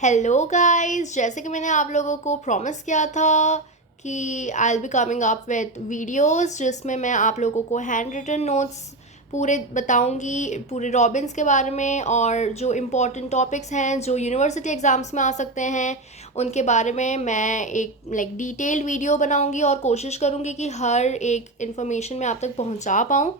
Hello guys, जैसे कि मैंने आप लोगों को प्रॉमिस किया था कि I will be coming up with videos जिसमें मैं आप लोगों को हैंड रिटन नोट्स पूरे बताऊंगी, पूरे रॉबिन्स के बारे में, और जो इम्पोर्टेंट टॉपिक्स हैं जो यूनिवर्सिटी एग्ज़ाम्स में आ सकते हैं उनके बारे में मैं एक डिटेल वीडियो बनाऊंगी और कोशिश करूंगी कि हर एक इन्फॉर्मेशन मैं आप तक पहुंचा पाऊँ।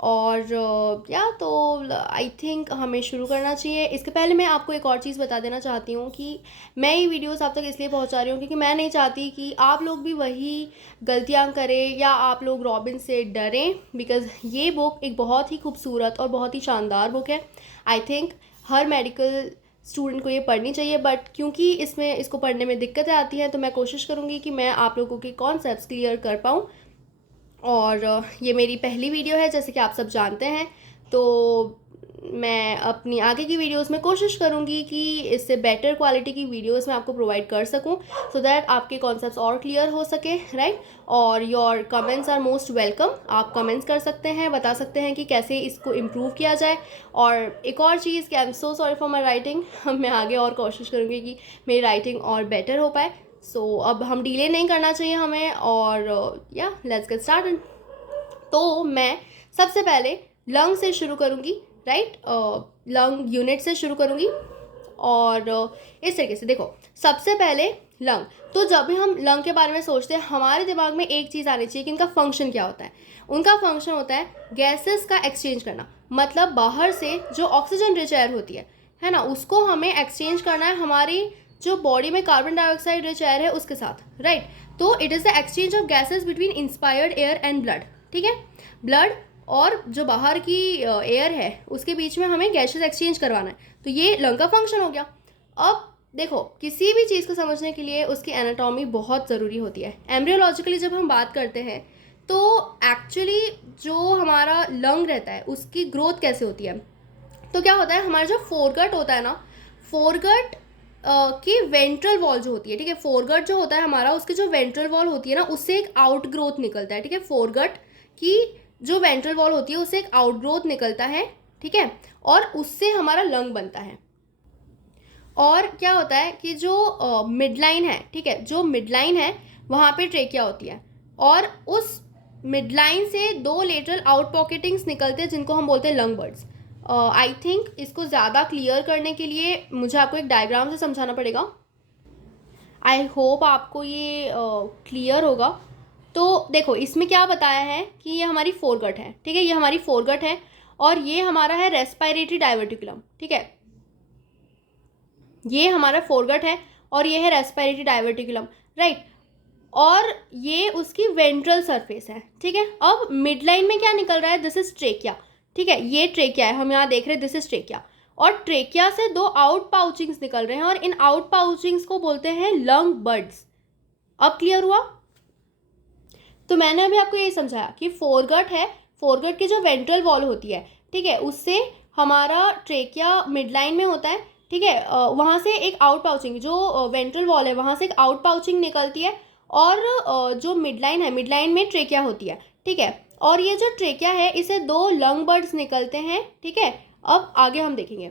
और या तो आई थिंक हमें शुरू करना चाहिए। इसके पहले मैं आपको एक और चीज़ बता देना चाहती हूँ कि मैं ये वीडियोस आप तक इसलिए पहुँचा रही हूँ क्योंकि मैं नहीं चाहती कि आप लोग भी वही गलतियाँ करें या आप लोग रॉबिन से डरें, बिकॉज़ ये बुक एक बहुत ही खूबसूरत और बहुत ही शानदार बुक है। I think her medical student को ये पढ़नी चाहिए, बट क्योंकि इसमें इसको पढ़ने में दिक्कतें आती हैं तो मैं कोशिश करूँगी कि मैं आप लोगों के कॉन्सेप्ट्स क्लियर कर पाऊँ। और ये मेरी पहली वीडियो है जैसे कि आप सब जानते हैं, तो मैं अपनी आगे की वीडियोस में कोशिश करूँगी कि इससे बेटर क्वालिटी की वीडियोस मैं आपको प्रोवाइड कर सकूँ सो दैट आपके कॉन्सेप्ट्स और क्लियर हो सके, राइट। और your comments are most welcome. आप कमेंट्स कर सकते हैं, बता सकते हैं कि कैसे इसको इम्प्रूव किया जाए। और एक और चीज़ कि I am so sorry for my writing, मैं आगे और कोशिश करूँगी कि मेरी राइटिंग और बेटर हो पाए। सो अब हम डिले नहीं करना चाहिए हमें, और या लेट्स गेट स्टार्टेड। तो मैं सबसे पहले लंग से शुरू करूँगी, राइट। लंग यूनिट से शुरू करूँगी। और इस तरीके से देखो, सबसे पहले लंग। तो जब भी हम लंग के बारे में सोचते हैं हमारे दिमाग में एक चीज़ आनी चाहिए कि इनका फंक्शन क्या होता है। उनका फंक्शन होता है गैसेस का एक्सचेंज करना, मतलब बाहर से जो ऑक्सीजन रिच एयर होती है ना, उसको हमें एक्सचेंज करना है हमारी जो बॉडी में कार्बन डाइऑक्साइड रिच एयर है उसके साथ, राइट। तो it is the exchange of gases between inspired air and blood, ठीक है। ब्लड और जो बाहर की एयर है उसके बीच में हमें गैसेस एक्सचेंज करवाना है, तो ये लंग का फंक्शन हो गया। अब देखो, किसी भी चीज़ को समझने के लिए उसकी एनाटॉमी बहुत ज़रूरी होती है। एम्ब्रियोलॉजिकली जब हम बात करते हैं तो एक्चुअली जो हमारा लंग रहता है उसकी ग्रोथ कैसे होती है। तो क्या होता है, हमारा जो फोरगट होता है ना, फोरगट की वेंट्रल वॉल जो होती है, ठीक है, फोरगट जो होता है हमारा, उसकी जो वेंट्रल वॉल होती है ना, उससे एक आउट ग्रोथ निकलता है, ठीक है। फोरगट की जो वेंट्रल वॉल होती है उससे एक आउट ग्रोथ निकलता है, ठीक है, और उससे हमारा लंग बनता है। और क्या होता है कि जो मिडलाइन है, ठीक है, जो मिडलाइन है वहाँ पे ट्रेकिया होती है, और उस मिडलाइन से दो लेटरल आउट पॉकेटिंग्स निकलते हैं जिनको हम बोलते हैं लंग बर्ड्स। आई थिंक इसको ज़्यादा क्लियर करने के लिए मुझे आपको एक डायग्राम से समझाना पड़ेगा। आई होप आपको ये क्लियर होगा। तो देखो, इसमें क्या बताया है कि ये हमारी फोरगट है, ठीक है, ये हमारी फोरगट है, और ये हमारा है रेस्पिरेटरी डाइवर्टिकुलम, ठीक है। ये हमारा फोरगट है और ये है रेस्पिरेटरी डाइवर्टिकुलम, राइट। और ये उसकी वेंट्रल सरफेस है, ठीक है। अब मिड लाइन में क्या निकल रहा है, दिस इज ट्रेकिया, ठीक है, ये ट्रेकिया है, हम यहाँ देख रहे हैं, दिस इज ट्रेकिया। और ट्रेकिया से दो आउट पाउचिंग्स निकल रहे हैं और इन आउट पाउचिंग्स को बोलते हैं लंग बर्ड्स। अब क्लियर हुआ। तो मैंने अभी आपको यही समझाया कि फोरगट है, फोरगट की जो वेंट्रल वॉल होती है, ठीक है, उससे हमारा ट्रेकिया मिड लाइन में होता है, ठीक है। वहाँ से एक आउट पाउचिंग, जो वेंट्रल वॉल है वहाँ से एक आउट पाउचिंग निकलती है, और जो मिड लाइन है, मिड लाइन में ट्रेकिया होती है, ठीक है। और ये जो ट्रेकिया है इसे दो लंग बर्ड्स निकलते हैं, ठीक है। अब आगे हम देखेंगे,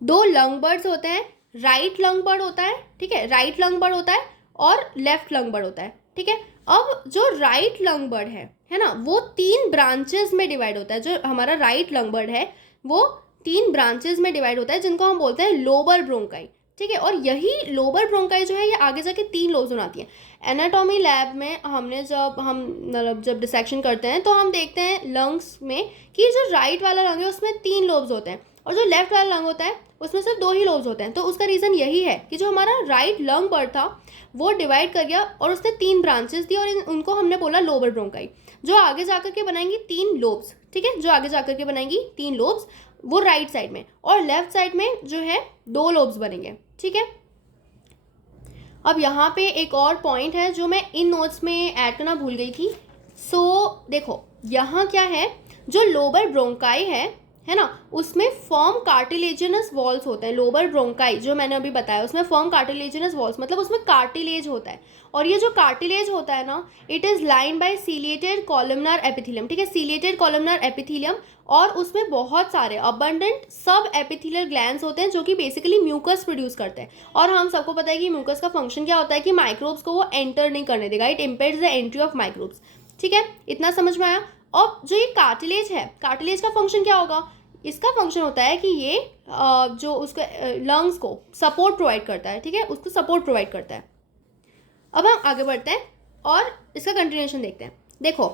दो लंग बर्ड्स होते हैं, राइट लंग बर्ड होता है, ठीक है, राइट लंग बर्ड होता है, और लेफ्ट लंग बर्ड होता है, ठीक है। अब जो राइट लंग बर्ड है ना, वो तीन ब्रांचेस में डिवाइड होता है। जो हमारा राइट लंग बर्ड है वो तीन ब्रांचेस में डिवाइड होता है जिनको हम बोलते हैं लोबर ब्रोंकाई, ठीक है। और यही लोबर ब्रोंकाई जो है ये आगे जाके तीन लोब्स बनाती है। एनाटॉमी लैब में हमने जब डिसेक्शन करते हैं तो हम देखते हैं लंग्स में कि जो राइट वाला लंग है उसमें तीन लोब्स होते हैं, और जो लेफ्ट वाला लंग होता है उसमें सिर्फ दो ही लोब्स होते हैं। तो उसका रीज़न यही है कि जो हमारा राइट लंग बर्ड था वो डिवाइड कर गया और उसने तीन ब्रांचेस दी, और उनको हमने बोला लोबर ब्रोंकाई, जो आगे जाकर के बनाएंगी तीन लोब्स, ठीक है, जो आगे जाकर के बनाएंगी तीन लोब्स, वो राइट साइड में, और लेफ्ट साइड में जो है दो लोब्स बनेंगे, ठीक है। अब यहाँ पे एक और पॉइंट है जो मैं इन नोट्स में ऐड करना भूल गई थी। सो देखो, यहाँ क्या है, जो लोबर ब्रोंकाई है है ना, उसमें फर्म कार्टिलेजिनस वॉल्स होते हैं। लोबर ब्रोंकाई जो मैंने अभी बताया उसमें फर्म कार्टिलेजिनस वॉल्स, मतलब उसमें कार्टिलेज होता है। और ये जो कार्टिलेज होता है ना, it is line bye ciliated columnar epithelium, ठीक है, सीलिएटेड कॉलमनार एपिथेलियम। और उसमें बहुत सारे अबंडेंट सब एपिथेलियल ग्लैंड्स होते हैं जो कि बेसिकली म्यूकस प्रोड्यूस करते हैं। और हम सबको पता है कि म्यूकस का फंक्शन क्या होता है कि माइक्रोब्स को वो एंटर नहीं करने देगा, it impedes the entry of microbes. ठीक है, इतना समझ में आया। और जो ये कार्टिलेज है, कार्टिलेज का फंक्शन क्या होगा, इसका फंक्शन होता है कि ये जो उसके लंग्स को सपोर्ट प्रोवाइड करता है, ठीक है, उसको सपोर्ट प्रोवाइड करता है। अब हम आगे बढ़ते हैं और इसका कंटिन्यूएशन देखते हैं। देखो,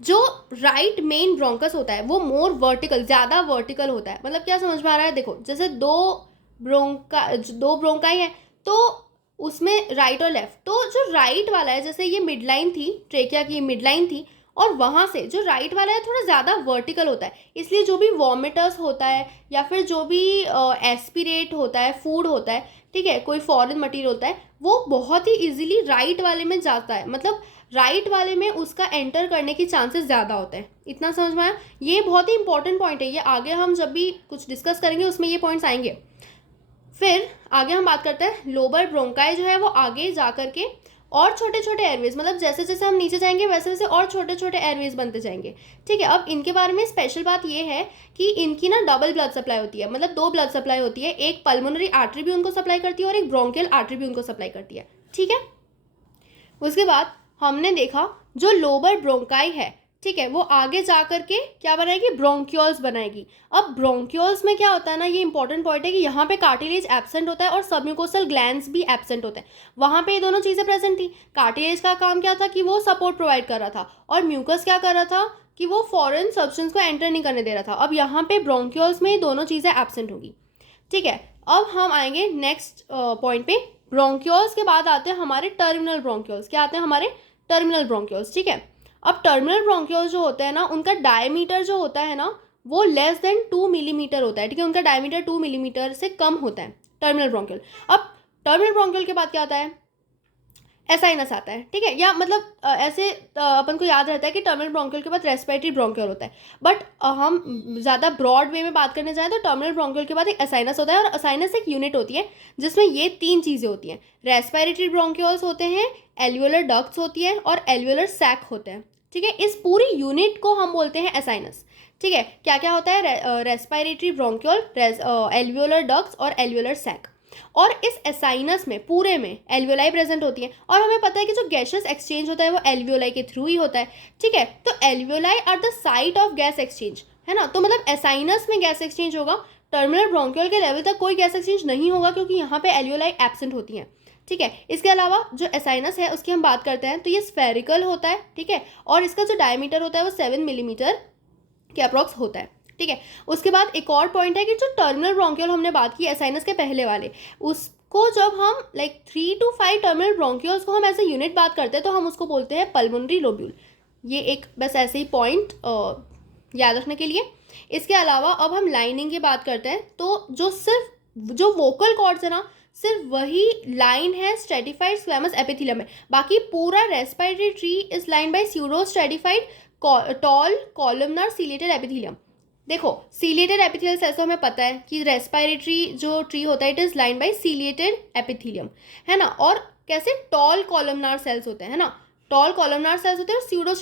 जो राइट मेन ब्रोंकस होता है वो मोर वर्टिकल, ज़्यादा वर्टिकल होता है। मतलब क्या समझ में आ रहा है, देखो जैसे दो ब्रोंकाई है तो उसमें राइट और लेफ्ट, तो जो राइट वाला है, जैसे ये मिड लाइन थी, ट्रेकिया की मिड लाइन थी, और वहाँ से जो राइट वाला है थोड़ा ज़्यादा वर्टिकल होता है। इसलिए जो भी वॉमिटर्स होता है या फिर जो भी एस्पिरेट होता है, फूड होता है, ठीक है, कोई फॉरेन मटीरियल होता है, वो बहुत ही इजीली राइट वाले में जाता है। मतलब राइट वाले में उसका एंटर करने की चांसेस ज़्यादा होते हैं। इतना समझ में आया। ये बहुत ही इंपॉर्टेंट पॉइंट है, ये आगे हम जब भी कुछ डिस्कस करेंगे उसमें ये पॉइंट्स आएंगे। फिर आगे हम बात करते हैं लोबर ब्रोंकाई जो है वो आगे जा करके और छोटे छोटे एयरवेज, मतलब जैसे जैसे हम नीचे जाएंगे वैसे वैसे और छोटे छोटे एयरवेज बनते जाएंगे। ठीक है, अब इनके बारे में स्पेशल बात ये है कि इनकी ना डबल ब्लड सप्लाई होती है, मतलब दो ब्लड सप्लाई होती है, एक पल्मोनरी आर्टरी भी उनको सप्लाई करती है और एक ब्रोंकियल आर्टरी भी उनको सप्लाई करती है। ठीक है, उसके बाद हमने देखा जो लोबर ब्रोंकाई है, ठीक है, वो आगे जा करके क्या बनाएगी, ब्रोंक्यूल्स बनाएगी। अब ब्रोंक्यूल्स में क्या होता है ना, ये इंपॉर्टेंट पॉइंट है कि यहाँ पे कार्टिलेज एब्सेंट होता है और सबम्यूकोसल ग्लैंड्स भी एब्सेंट होते हैं। वहाँ पे ये दोनों चीज़ें प्रेजेंट थी। कार्टिलेज का काम क्या था कि वो सपोर्ट प्रोवाइड कर रहा था, और म्यूकस क्या कर रहा था कि वो फॉरेन सब्सटेंस को एंटर नहीं करने दे रहा था। अब यहाँ पे ब्रोंक्यूल्स में ये दोनों चीज़ें एब्सेंट होगी। ठीक है, अब हम आएंगे नेक्स्ट पॉइंट पे। ब्रोंक्यूल्स के बाद आते हैं हमारे टर्मिनल ब्रोंक्यूल्स। क्या आते हैं हमारे टर्मिनल ब्रोंक्यूल्स। ठीक है, अब टर्मिनल ब्रोंक्यूल्स जो होते हैं ना, उनका डायमीटर जो होता है ना वो लेस देन 2 मिलीमीटर होता है। ठीक है, उनका डायमीटर 2 मिलीमीटर से कम होता है टर्मिनल ब्रोंक्यूल। अब टर्मिनल ब्रोंक्यूल के बाद क्या आता है, एसाइनस आता है। ठीक है, या मतलब ऐसे अपन को याद रहता है कि टर्मिनल ब्रोंक्यूल के बाद रेस्पिरेटरी ब्रोंक्यूल होता है, बट हम ज़्यादा ब्रॉड वे में बात करने जाएं तो टर्मिनल ब्रोंक्यूल के बाद एक एसाइनस होता है, और एसाइनस एक यूनिट होती है जिसमें ये तीन चीज़ें होती हैं। रेस्पिरेटरी ब्रोंक्यूल्स होते हैं, एल्वियोलर डक्ट्स होती है, और एल्वियोलर सैक होते हैं। ठीक है, इस पूरी यूनिट को हम बोलते हैं एसाइनस। ठीक है, क्या क्या होता है, रेस्पिरेटरी ब्रोंक्यूल, एल्वियोलर डक्ट्स और एल्वियोलर सैक। और इस एसाइनस में पूरे में एल्वियोलाई प्रेजेंट होती है, और हमें पता है कि जो गैसेस एक्सचेंज होता है वो एल्वियोलाई के थ्रू ही होता है। ठीक है, तो alveoli are the site of gas exchange, है ना, तो मतलब एसाइनस में गैस एक्सचेंज होगा। टर्मिनल ब्रोंक्यूल के लेवल तक कोई गैस एक्सचेंज नहीं होगा क्योंकि यहाँ पे एल्वियोलाई एब्सेंट होती हैं। ठीक है, इसके अलावा जो एसाइनस है उसकी हम बात करते हैं तो ये स्फेरिकल होता है। ठीक है, और इसका जो डायमीटर होता है वो 7 मिलीमीटर के अप्रॉक्स होता है। ठीक है, उसके बाद एक और पॉइंट है कि जो टर्मिनल ब्रोंक्यूल हमने बात की एसाइनस के पहले वाले, उसको जब हम लाइक 3 to 5 टर्मिनल ब्रोंक्यूल्स को हम ऐसे यूनिट बात करते हैं तो हम उसको बोलते हैं पल्मोनरी लोब्यूल। ये एक बस ऐसे ही पॉइंट याद रखने के लिए। इसके अलावा अब हम लाइनिंग की बात करते हैं तो जो वोकल कॉर्ड्स है ना, सिर्फ वही लाइन है स्ट्रेटिफाइड स्क्वैमस एपिथेलियम में। बाकी पूरा respiratory tree is line by pseudo stratified tall columnar ciliated epithelium. देखो, सीलिएटेड एपिथेलियल सेल्स तो हमें पता है कि रेस्पिरेटरी जो ट्री होता है it is line bye ciliated epithelium, है ना। और कैसे टॉल कॉलमनार सेल्स होते हैं ना, टॉल कॉलमनार सेल्स होते हैं। और स्यूडो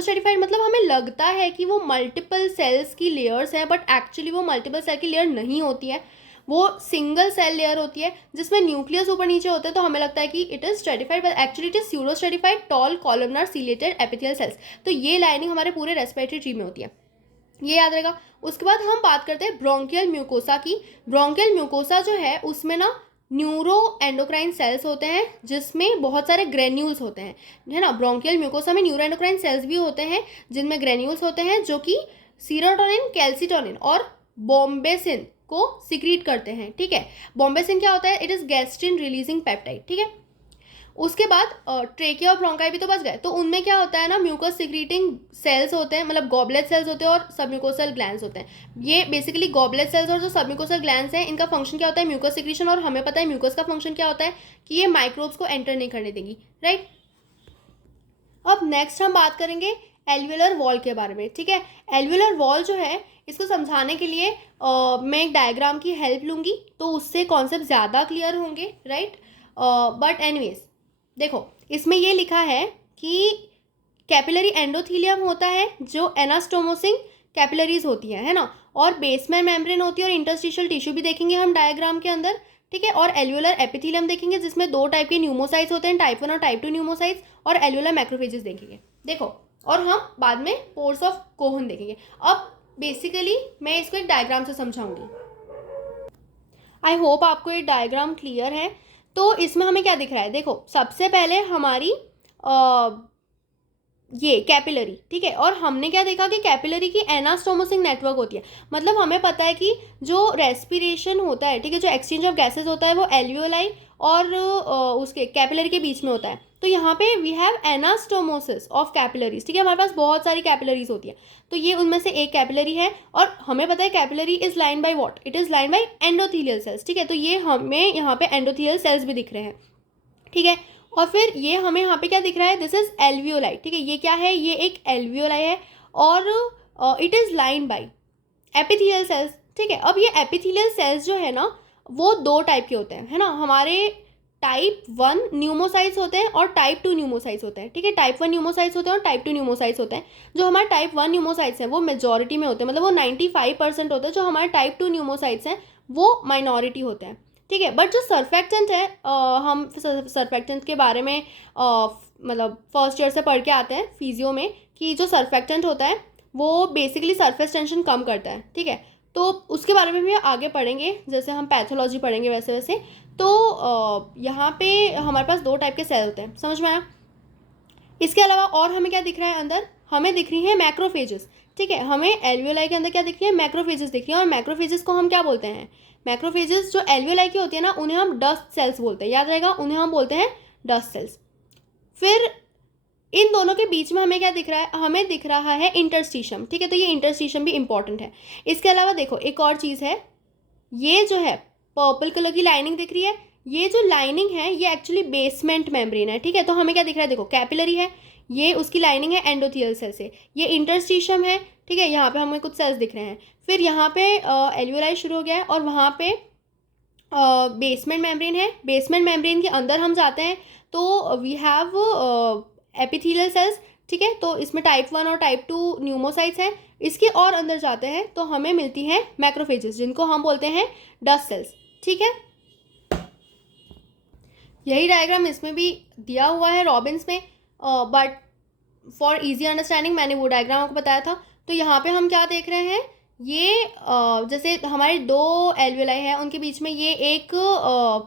स्ट्रेटिफाइड मतलब हमें लगता है कि वो मल्टीपल सेल्स की लेयर्स हैं, बट एक्चुअली वो मल्टीपल सेल की लेयर नहीं होती है, वो सिंगल सेल लेयर होती है जिसमें न्यूक्लियस ऊपर नीचे होते हैं। तो हमें लगता है कि it is stratified, but actually it is pseudo stratified tall columnar ciliated epithelial cells. तो ये लाइनिंग हमारे पूरे रेस्पिरेटरी ट्री में होती है, ये याद रहेगा। उसके बाद हम बात करते हैं ब्रोंकियल म्यूकोसा की। ब्रोंकियल म्यूकोसा जो है उसमें ना न्यूरो एंडोक्राइन सेल्स होते हैं जिसमें बहुत सारे ग्रेन्यूल्स होते हैं, है ना। ब्रोंकियल म्यूकोसा में न्यूरो एंडोक्राइन सेल्स भी होते हैं जिनमें ग्रेन्यूल्स होते हैं जो कि सीरोटोनिन, कैल्सिटोनिन और बॉम्बेसिन को सिक्रीट करते हैं। ठीक है, बॉम्बेसिन क्या होता है, it is gastrin releasing peptide. ठीक है, उसके बाद ट्रेकिया और ब्रोंकाई भी तो बच गए, तो उनमें क्या होता है ना, म्यूकस सिक्रीटिंग सेल्स होते हैं, मतलब गॉबलेट सेल्स होते हैं और सबम्यूकोसल ग्लैंड्स होते हैं। ये बेसिकली गॉबलेट सेल्स और जो सबम्यूकोसल ग्लैंड्स हैं इनका फंक्शन क्या होता है, म्यूकस सिक्रीशन। और हमें पता है म्यूकस का फंक्शन क्या होता है कि ये माइक्रोब्स को एंटर नहीं करने देगी, राइट। अब नेक्स्ट हम बात करेंगे एल्वियोलर वॉल के बारे में। ठीक है, एल्वियोलर वॉल जो है इसको समझाने के लिए मैं एक डायग्राम की हेल्प लूँगी, तो उससे कॉन्सेप्ट ज़्यादा क्लियर होंगे, राइट। बट एनीवेज देखो, इसमें ये लिखा है कि कैपिलरी एंडोथीलियम होता है जो एनास्टोमोसिंग कैपिलरीज होती है ना, और बेसमेंट मेम्ब्रेन होती है, और इंटरस्टिशियल टिश्यू भी देखेंगे हम डायग्राम के अंदर, ठीक है। और एल्वियोलर एपिथेलियम देखेंगे जिसमें 2 टाइप के न्यूमोसाइट्स होते हैं, टाइप 1 और टाइप 2 न्यूमोसाइट्स, और एल्वियोलर मैक्रोफेजेस देखेंगे। देखो, और हम बाद में पोर्स ऑफ कोहन देखेंगे। अब बेसिकली मैं इसको एक डायग्राम से समझाऊंगी। आई होप आपको ये डायग्राम क्लियर है। तो इसमें हमें क्या दिख रहा है, देखो सबसे पहले हमारी ये कैपिलरी, ठीक है। और हमने क्या देखा कि कैपिलरी की एनास्टोमोसिंग नेटवर्क होती है, मतलब हमें पता है कि जो रेस्पिरेशन होता है, ठीक है, जो एक्सचेंज ऑफ गैसेज होता है वो एल्वियोलाई और उसके कैपिलरी के बीच में होता है। तो यहाँ पे we have anastomosis of capillaries, ठीक है, हमारे पास बहुत सारी कैपिलरीज होती है। तो ये उनमें से एक कैपिलरी है, और हमें पता है capillary is line by what, it is line bye endothelial cells, ठीक है। तो ये हमें यहाँ पे एंडोथीलियल सेल्स भी दिख रहे हैं, ठीक है। और फिर ये हमें यहाँ पे क्या दिख रहा है, दिस इज एल्वियोलाई, ठीक है। ये क्या है, ये एक एल्वियोलाई है, और it is line bye epithelial cells, ठीक है। अब ये एपिथेलियल सेल्स जो है ना, वो 2 टाइप के होते हैं, है ना। हमारे टाइप 1 न्यूमोसाइट्स होते हैं और टाइप 2 न्यूमोसाइट्स होते हैं, ठीक है। टाइप 1 न्यूमोसाइट्स होते हैं और टाइप 2 न्यूमोसाइट्स होते हैं। जो हमारे टाइप 1 न्यूमोसाइट्स हैं वो मेजॉरिटी में होते हैं, मतलब वो 95% होते हैं। जो हमारे टाइप 2 न्यूमोसाइट्स हैं वो माइनॉरिटी होते हैं, ठीक है। बट जो सर्फेक्टेंट है, हम सर्फेक्टेंट के बारे में मतलब फर्स्ट ईयर से पढ़ के आते हैं फिजियो में, कि जो सर्फेक्टेंट होता है वो बेसिकली सरफेस टेंशन कम करता है, ठीक है। तो उसके बारे में भी आगे पढ़ेंगे, जैसे हम पैथोलॉजी पढ़ेंगे वैसे वैसे। तो यहाँ पे हमारे पास 2 टाइप के सेल होते हैं, समझ में आया। इसके अलावा और हमें क्या दिख रहा है अंदर, हमें दिख रही है मैक्रोफेजेस, ठीक है। हमें एल्वियोलाई के अंदर क्या दिख रही है, मैक्रोफेजेस दिख रही है। और मैक्रोफेजेस को हम क्या बोलते हैं, मैक्रोफेजेस जो एल्वियोलाई की होती है ना, उन्हें हम डस्ट सेल्स बोलते हैं, याद रहेगा, उन्हें हम बोलते हैं डस्ट सेल्स। फिर इन दोनों के बीच में हमें क्या दिख रहा है, हमें दिख रहा है इंटरस्टिशियम, ठीक है। तो ये इंटरस्टिशियम भी इंपॉर्टेंट है। इसके अलावा देखो एक और चीज़ है, ये जो है पर्पल कलर की लाइनिंग दिख रही है, ये जो लाइनिंग है ये एक्चुअली बेसमेंट मेम्ब्रेन है, ठीक है। तो हमें क्या दिख रहा है, देखो कैपिलरी है, ये उसकी लाइनिंग है एंडोथेलियल सेल से, ये इंटरस्टिशियम है, ठीक है। यहाँ पे हमें कुछ सेल्स दिख रहे हैं। फिर यहाँ पे एल्वियोलाई शुरू हो गया है, और वहाँ पे बेसमेंट मेम्ब्रेन है। बेसमेंट मेम्ब्रेन के अंदर हम जाते हैं तो वी हैव एपिथेलियल सेल्स, ठीक है। तो इसमें टाइप 1 और टाइप 2 न्यूमोसाइट्स हैं। इसके और अंदर जाते हैं तो हमें मिलती हैं मैक्रोफेजेस, जिनको हम बोलते हैं डस्ट सेल्स, ठीक है। यही डायग्राम इसमें भी दिया हुआ है रॉबिन्स में, बट फॉर इजी अंडरस्टैंडिंग मैंने वो डायग्राम आपको बताया था। तो यहाँ पे हम क्या देख रहे हैं, ये जैसे हमारे 2 एल्वियोलाई है, उनके बीच में ये एक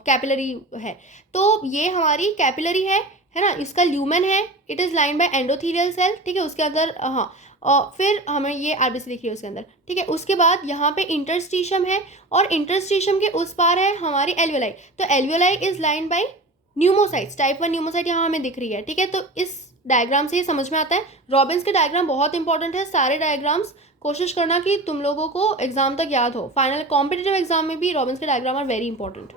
कैपिलरी है। तो ये हमारी कैपिलरी है ना, इसका ल्यूमेन है, it is line by endothelial cell, ठीक है। उसके अंदर हाँ, और फिर हमें ये आरबीसी दिख रही है उसके अंदर, ठीक है। उसके बाद यहाँ पे इंटरस्टिशियम है, और इंटरस्टिशियम के उस पार है हमारी एल्वियोलाई। तो alveoli is line bye pneumocytes, type 1 pneumocyte यहाँ हमें दिख रही है, ठीक है। तो इस डायग्राम से ये समझ में आता है। रॉबिन्स के डायग्राम बहुत इंपॉर्टेंट है, सारे डायग्राम्स कोशिश करना कि तुम लोगों को एग्जाम तक याद हो। फाइनल कॉम्पिटिटिव एग्जाम में भी रॉबिन्स के diagram are very important.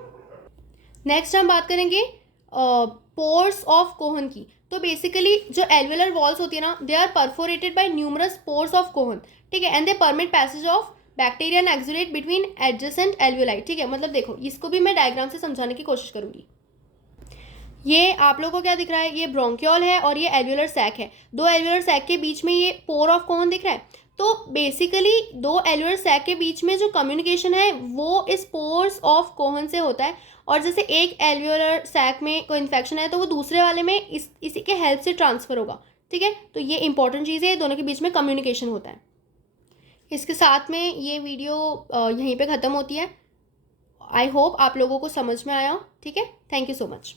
Next हम बात करेंगे पोर्स ऑफ कोहन की। तो बेसिकली जो एल्वियोलर वॉल्स होती है ना, they are perforated by numerous pores of Kohn, ठीक है, and they permit passage of bacteria and exudate between adjacent alveoli, ठीक है। मतलब देखो, इसको भी मैं डायग्राम से समझाने की कोशिश करूंगी। ये आप लोगों को क्या दिख रहा है, ये ब्रोंकियोल है और ये एल्वियोलर सैक है। 2 एल्वियोलर सैक के बीच में ये पोर ऑफ कोहन दिख रहा है। तो बेसिकली 2 एल्वियोलर सैक के बीच में जो कम्युनिकेशन है वो इस पोर्स ऑफ कोहन से होता है। और जैसे एक एल्वियोलर सैक में कोई इन्फेक्शन है तो वो दूसरे वाले में इसी के हेल्प से ट्रांसफ़र होगा, ठीक है। तो ये इंपॉर्टेंट चीज़ है, दोनों के बीच में कम्युनिकेशन होता है। इसके साथ में ये वीडियो यहीं पे ख़त्म होती है। आई होप आप लोगों को समझ में आया, ठीक है। Thank you so much.